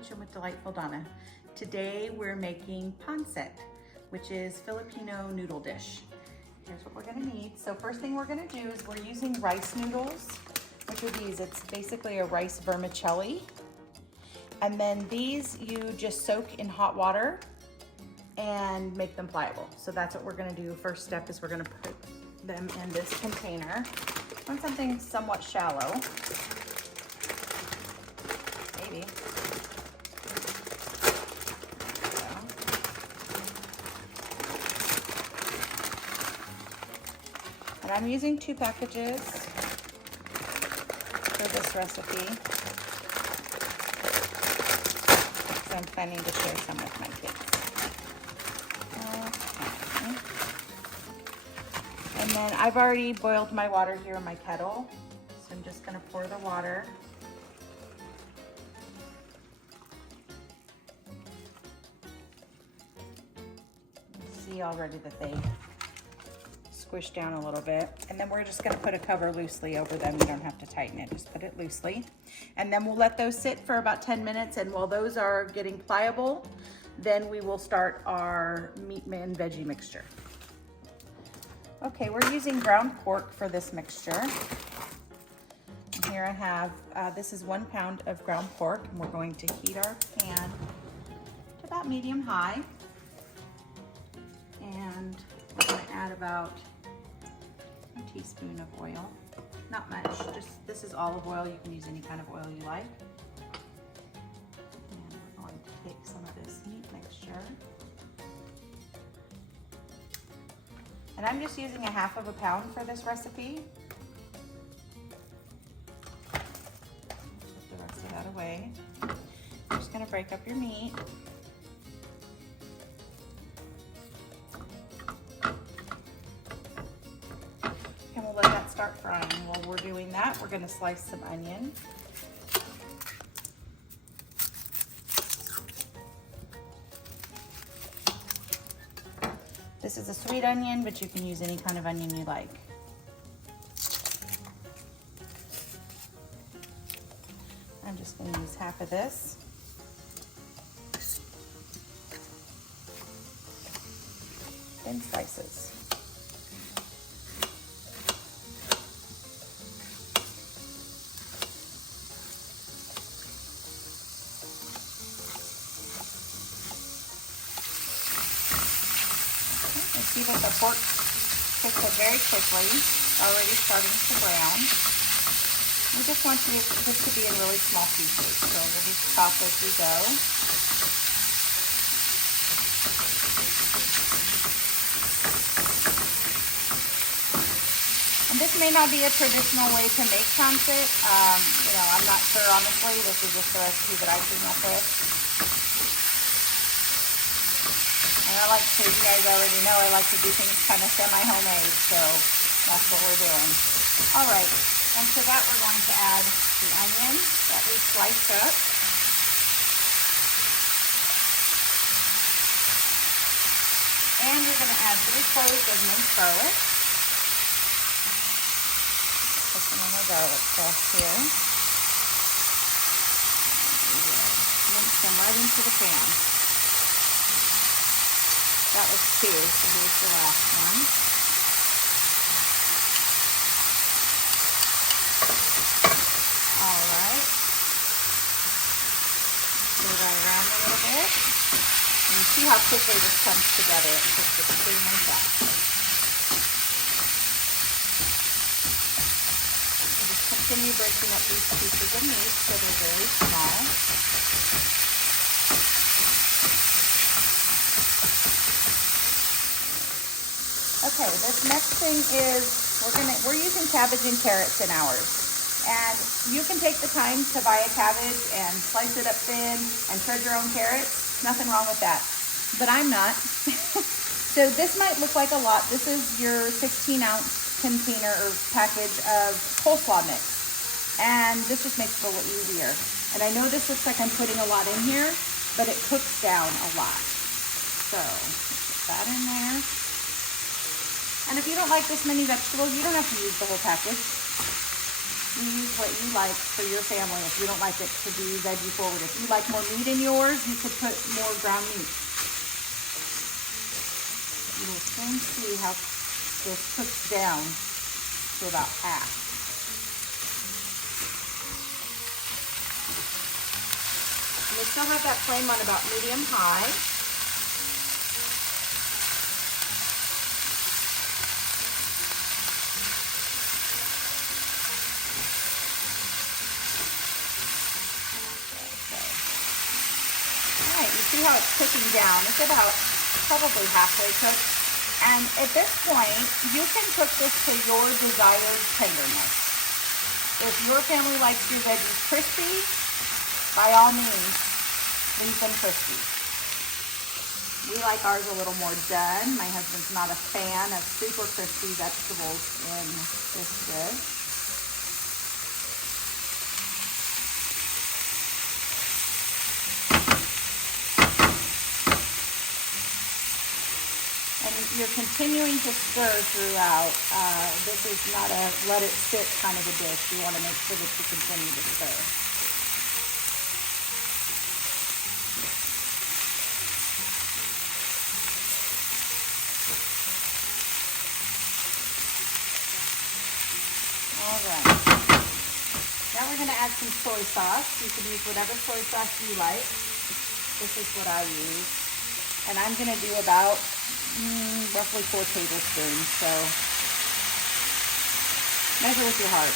Kitchen with Delightful Donna. Today we're making pancit, which is Filipino noodle dish. Here's what we're gonna need. So first thing we're gonna do is we're using rice noodles, which are these. It's basically a rice vermicelli. And then these you just soak in hot water and make them pliable. So that's what we're gonna do. First step is we're gonna put them in this container. I want something somewhat shallow. Maybe. And I'm using 2 packages for this recipe. So I'm planning to share some with my kids. Okay. And then I've already boiled my water here in my kettle. So I'm just gonna pour the water. See already that they squish down a little bit. And then we're just gonna put a cover loosely over them. You don't have to tighten it, just put it loosely. And then we'll let those sit for about 10 minutes. And while those are getting pliable, then we will start our meat and veggie mixture. Okay, we're using ground pork for this mixture. Here I have, this is 1 pound of ground pork, and we're going to heat our pan to about medium high. And we're gonna add about a teaspoon of oil. Not much, just, this is olive oil. You can use any kind of oil you like. And we're going to take some of this meat mixture. And I'm just using 1/2 pound for this recipe. Put the rest of that away. I'm just gonna break up your meat. And we'll let that start frying. While we're doing that, we're gonna slice some onion. This is a sweet onion, but you can use any kind of onion you like. I'm just gonna use 1/2 of this. In slices. See that the pork cooks up very quickly, already starting to brown. We just want this to be in really small pieces, so we'll just chop as we go. And this may not be a traditional way to make pancit. You know, I'm not sure, honestly. This is just a recipe that I came up with. And I like to, you guys already know, I like to do things kind of semi-homemade, so that's what we're doing. All right, and to that we're going to add the onion that we sliced up. And we're going to add 3 cloves of minced garlic. Put some of my garlic sauce here. Mince them right into the pan. That was 2, so here's the last one. All right. Stir that around a little bit. And you see how quickly this comes together. It cooks extremely fast. And just continue breaking up these pieces of meat so they're very small. Okay, this next thing is we're using cabbage and carrots in ours. And you can take the time to buy a cabbage and slice it up thin and shred your own carrots. Nothing wrong with that. But I'm not. So this might look like a lot. This is your 16-ounce container or package of coleslaw mix. And this just makes it a little easier. And I know this looks like I'm putting a lot in here, but it cooks down a lot. So put that in there. And if you don't like this many vegetables, you don't have to use the whole package. use what you like for your family. If you don't like it to be veggie forward, if you like more meat in yours, you could put more ground meat. You will soon see how this cooks down to about half. And we still have that flame on about medium high. All right, you see how it's cooking down. It's about probably halfway cooked. And at this point, you can cook this to your desired tenderness. If your family likes your veggies crispy, by all means, leave them crispy. We like ours a little more done. My husband's not a fan of super crispy vegetables in this dish. And you're continuing to stir throughout. This is not a let it sit kind of a dish. You want to make sure that you continue to stir. All right. Now we're going to add some soy sauce. You can use whatever soy sauce you like. This is what I use. And I'm going to do about roughly 4 tablespoons, so measure with your heart.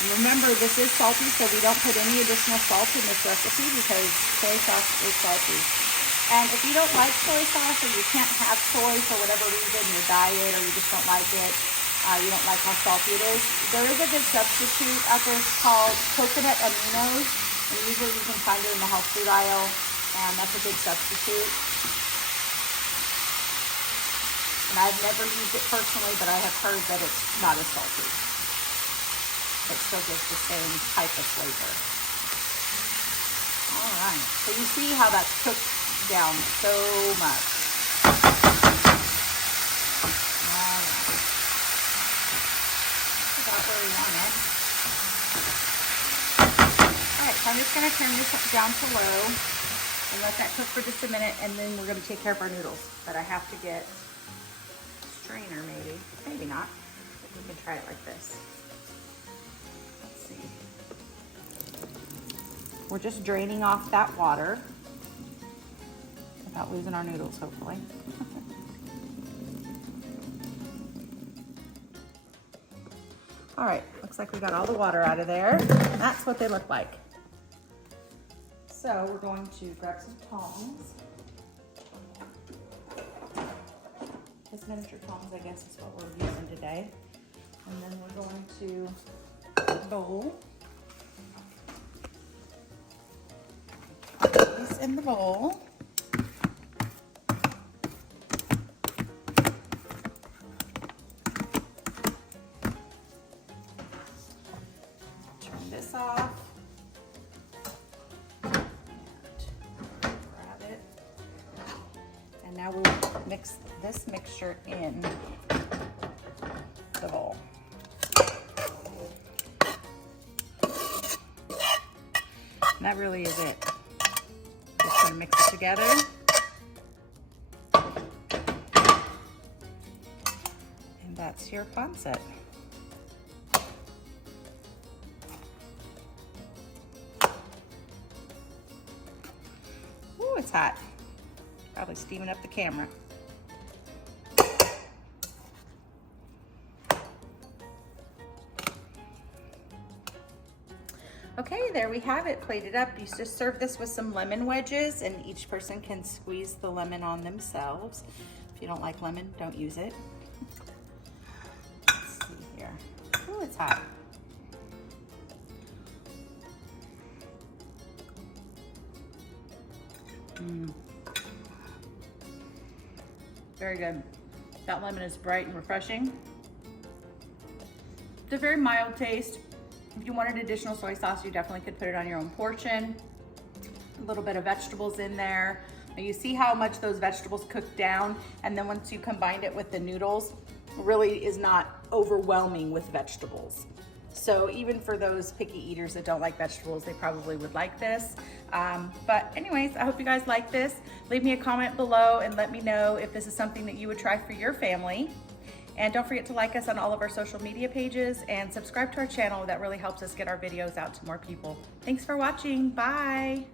And remember, this is salty, so we don't put any additional salt in this recipe because soy sauce is salty. And if you don't like soy sauce or you can't have soy for whatever reason, your diet, or you just don't like it, you don't like how salty it is, there is a good substitute out there called coconut aminos, and usually you can find it in the health food aisle. And that's a good substitute. And I've never used it personally, but I have heard that it's not as salty. It still gives the same type of flavor. All right, so you see how that's cooked down so much. All right. That's about where we want it. All right, so I'm just gonna turn this down to low and let that cook for just a minute, and then we're going to take care of our noodles. But I have to get a strainer, maybe not. We can try it like this. Let's see. We're just draining off that water without losing our noodles, hopefully. All right, looks like we got all the water out of there. And that's what they look like. So we're going to grab some tongs. This miniature tongs, I guess, is what we're using today. And then we're going to bowl. Put this in the bowl. Turn this off. Now we'll mix this mixture in the bowl. And that really is it. Just gonna mix it together. And that's your pancit. Ooh, it's hot. Probably steaming up the camera. Okay, there we have it, plated up. You just serve this with some lemon wedges, and each person can squeeze the lemon on themselves. If you don't like lemon, don't use it. Let's see here. Oh, it's hot. Very good. That lemon is bright and refreshing. It's a very mild taste. If you wanted additional soy sauce, you definitely could put it on your own portion. A little bit of vegetables in there. Now you see how much those vegetables cook down, and then once you combined it with the noodles, really is not overwhelming with vegetables. So even for those picky eaters that don't like vegetables, they probably would like this. But anyways, I hope you guys like this. Leave me a comment below and let me know if this is something that you would try for your family. And don't forget to like us on all of our social media pages and subscribe to our channel. That really helps us get our videos out to more people. Thanks for watching. Bye.